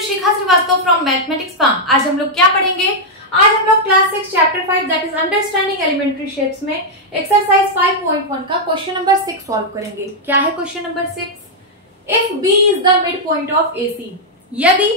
हूँ Shikha Srivastava from mathematics farm. आज हम लोग क्या पढ़ेंगे? आज हम लोग class 6 chapter 5 that is understanding elementary shapes में एक्सरसाइज 5.1 का क्वेश्चन नंबर 6 सॉल्व करेंगे। क्या है question number 6? If B is the mid point of AC, यदि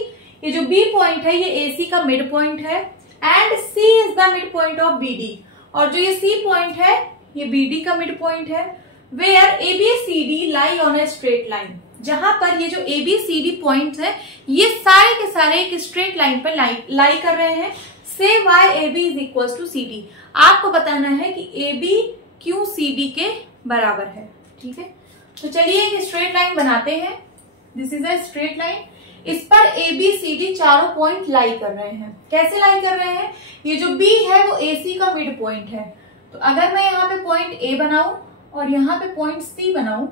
ये जो बी पॉइंट है ये एसी का मिड पॉइंट है and C is the mid point of BD, और जो ये सी पॉइंट है ये बीडी का मिड पॉइंट है, where ABCD lie on a straight line, जहां पर ये जो एबीसीडी पॉइंट्स है ये सारे के सारे एक स्ट्रेट लाइन पर लाई कर रहे हैं। Say why A B is equal to C D, आपको बताना है कि ए बी क्यों सी डी के बराबर है। ठीक है, तो चलिए एक स्ट्रेट लाइन बनाते हैं। This is a straight line, इस पर ए बी सी डी चारों पॉइंट लाई कर रहे हैं। कैसे लाई कर रहे हैं? ये जो बी है वो ए सी का मिड पॉइंट है, तो अगर मैं यहाँ पे पॉइंट ए बनाऊं और यहाँ पे पॉइंट सी बनाऊं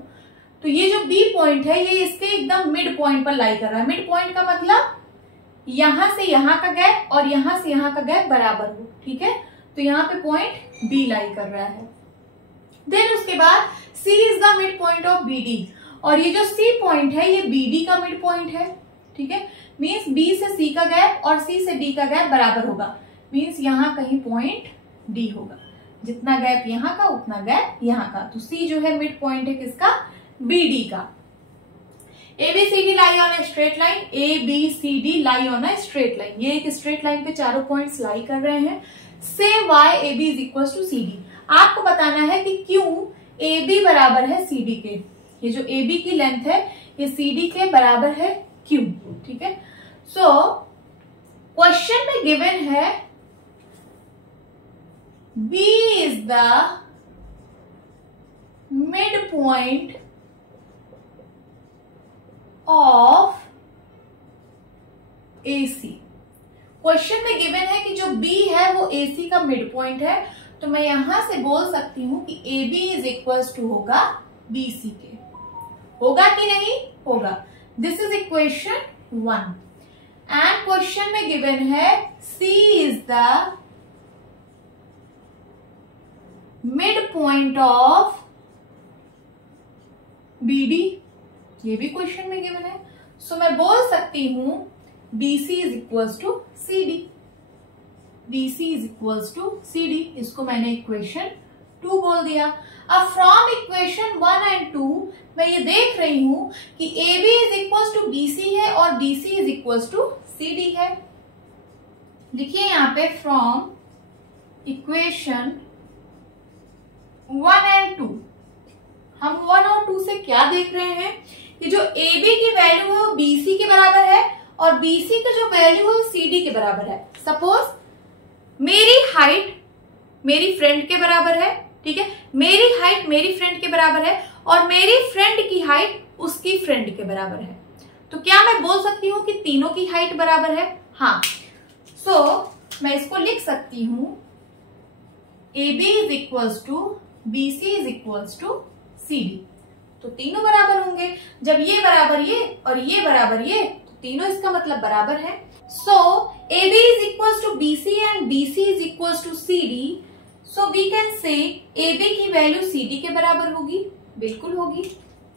तो ये जो बी पॉइंट है ये इसके एकदम मिड पॉइंट पर लाई कर रहा है। मिड पॉइंट का मतलब यहां से यहां का गैप और यहां से यहां का गैप बराबर हो। ठीक है, तो यहाँ पे पॉइंट बी लाई कर रहा है। देन उसके बाद C is the mid point of BD, और ये जो सी पॉइंट है ये बीडी का मिड पॉइंट है। ठीक है, मीन्स बी से सी का गैप और सी से डी का गैप बराबर होगा, मीन्स यहाँ कहीं पॉइंट डी होगा। जितना गैप यहाँ का उतना गैप यहाँ का, तो सी जो है मिड पॉइंट है किसका? बीडी का। ABCD lie on a straight line, A B C D lie on a straight line, ये एक स्ट्रेट लाइन पे चारों पॉइंट्स लाई कर रहे हैं। Say why A B is equal to C D, आपको बताना है कि क्यों ए बी बराबर है सी डी के। ये जो ए बी की लेंथ है ये सी डी के बराबर है, क्यों? ठीक है, सो क्वेश्चन में गिवन है B is the midpoint of AC। Question में गिवन है कि जो B है वो AC का मिड पॉइंट है, तो मैं यहां से बोल सकती हूं कि AB इज इक्वल टू होगा BC के। होगा कि नहीं होगा? This is equation 1 and question में गिवन है C is the mid point of BD, ये भी क्वेश्चन में गिवन है। सो मैं बोल सकती हूं BC is equals to C D, BC is equals to C D. इसको मैंने इक्वेशन 2 बोल दिया। अब फ्रॉम इक्वेशन 1 एंड 2 मैं ये देख रही हूं कि AB is equals to BC है और BC is equals to CD है। देखिए यहां पे फ्रॉम इक्वेशन 1 एंड 2 हम 1 और 2 से क्या देख रहे हैं कि जो AB की वैल्यू है वो BC के बराबर है और BC का जो वैल्यू है वो CD के बराबर है। सपोज मेरी हाइट मेरी फ्रेंड के बराबर है, ठीक है, मेरी हाइट मेरी फ्रेंड के बराबर है और मेरी फ्रेंड की हाइट उसकी फ्रेंड के बराबर है, तो क्या मैं बोल सकती हूँ कि तीनों की हाइट बराबर है? हाँ, सो मैं इसको लिख सकती हूँ AB is equals to BC is equals to CD, तो तीनों बराबर होंगे। जब ये बराबर ये और ये बराबर ये, तो तीनों इसका मतलब बराबर है। So AB is equals to BC and BC is equals to CD, so we can say AB की वैल्यू CD के बराबर होगी, बिल्कुल होगी।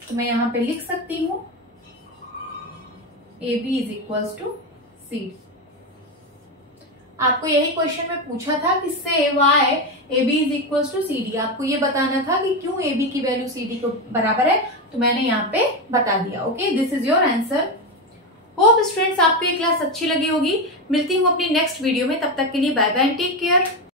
तो मैं यहां पे लिख सकती हूं AB is equals to CD। आपको यही क्वेश्चन में पूछा था कि say why AB is equal to CD, आपको ये बताना था कि क्यों AB की वैल्यू CD को बराबर है, तो मैंने यहाँ पे बता दिया। Okay, this is your answer. Hope students आपको ये क्लास अच्छी लगी होगी। मिलती हूँ अपनी नेक्स्ट वीडियो में, तब तक के लिए बाय बाय, टेक केयर।